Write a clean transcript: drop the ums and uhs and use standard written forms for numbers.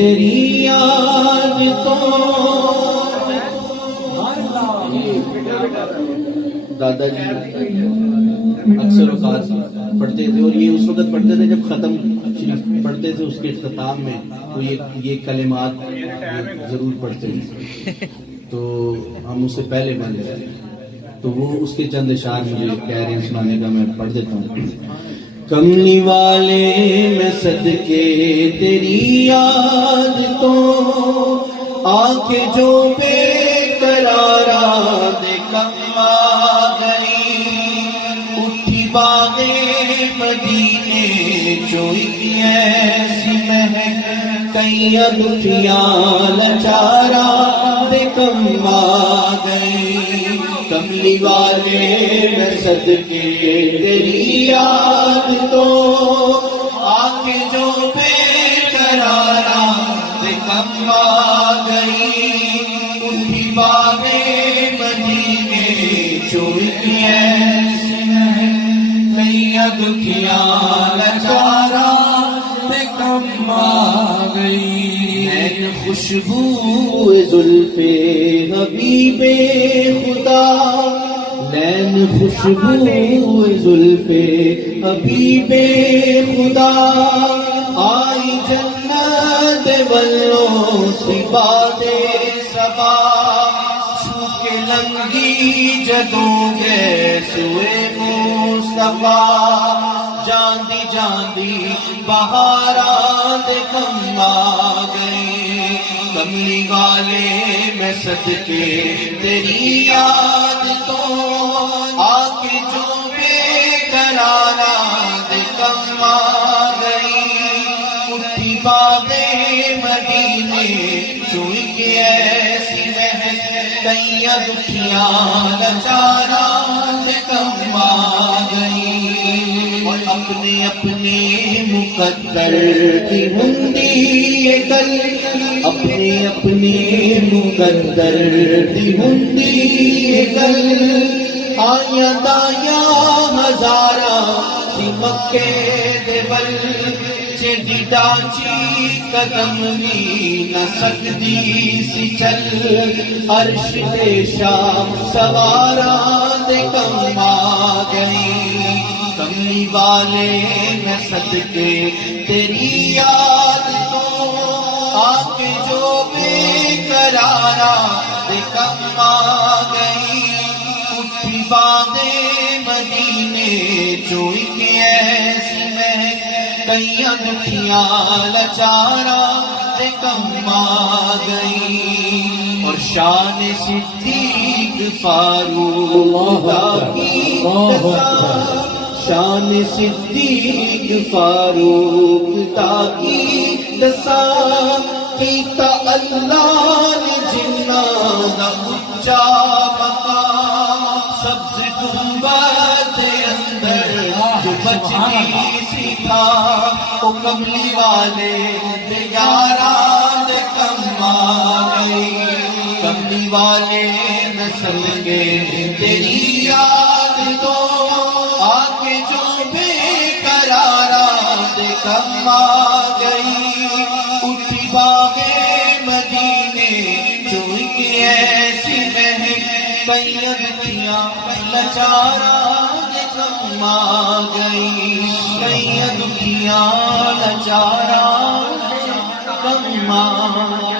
تیری یاد تو دادا جی اکثر اوقات پڑھتے تھے، اور یہ اس وقت پڑھتے تھے جب ختم شریف پڑھتے تھے، اس کے اختتام میں تو یہ کلمات ضرور پڑھتے تھے، تو ہم اس سے پہلے بنے رہے، تو وہ اس کے چند اشعار مجھے کہہ رہے ہیں سنانے کا، میں پڑھ دیتا ہوں۔ کملی والے میں صدقے تیری یاد تو آنکھیں جو بے قرارا دے کم آ گئی، اٹھی باغے مدینے جو ایک ایسی مہک، کئی ادھیاں لچارا دے کم آ گئی۔ کملی والے میں صدقے تیری یاد تو آنکھیں جو بے قرارا دے کم آ گئی، اٹھی باغے مدینے جو ایک ایسی مہک، کئی ادھیاں لچارا دے کم آ گئی۔ خوشبو زلف حبیب خدا، نین خوشبو زلف حبیب خدا، آئی جنت ولوں صفات صبا، چھو کے لنگی جدوں گے سوئے مصطفیٰ، جاندی جاندی بہاراں دے کم آ گئی۔ کملی والے میں صدقے تیری یاد تو آنکھیں جو بے قرارا دے کم آ گئی، اٹھی باغے مدینے جو ایک ایسی مہک، کئی ادھیاں لچارا دے کم آ گئی۔ اور اپنے اپنے مقدر کی ہندی یہ گل، اپنے اپنے مقدر کی ہندی یہ گل، آیا دایا ہزارہ سی مکے دے بل، جیڑی ڈاچی قدم بھی نہ سکتی سی چل، عرش دے شاہ سوارا دے کم آ گئی۔ کملی والے میں صدقے تیری یاد تو آنکھیں جو بے قرارا دے کم آ گئی، اٹھی باغے مدینے جو ایک ایسی مہک، کئی ادھیاں لچارا دے کم آ گئی۔ اور شان صدیق فاروق کی شان صدیق فاروق کی دساں، کیتا اللہ نے جنہاں دا اونچا مقام، سبز گنبد اندر جو بچنی سی تھا، او کملی والے دے یاراں دے کم آ گئی۔ کملی والے میں صدقے تیری یاد تو آنکھیں جو بے قرارا دے کم آ گئی، اٹھی باغے مدینے جو ایک ایسی مہک، کئی ادھیاں لچارا دے کم آ گئی، کئی ادھیاں لچارا دے کم آ گئی۔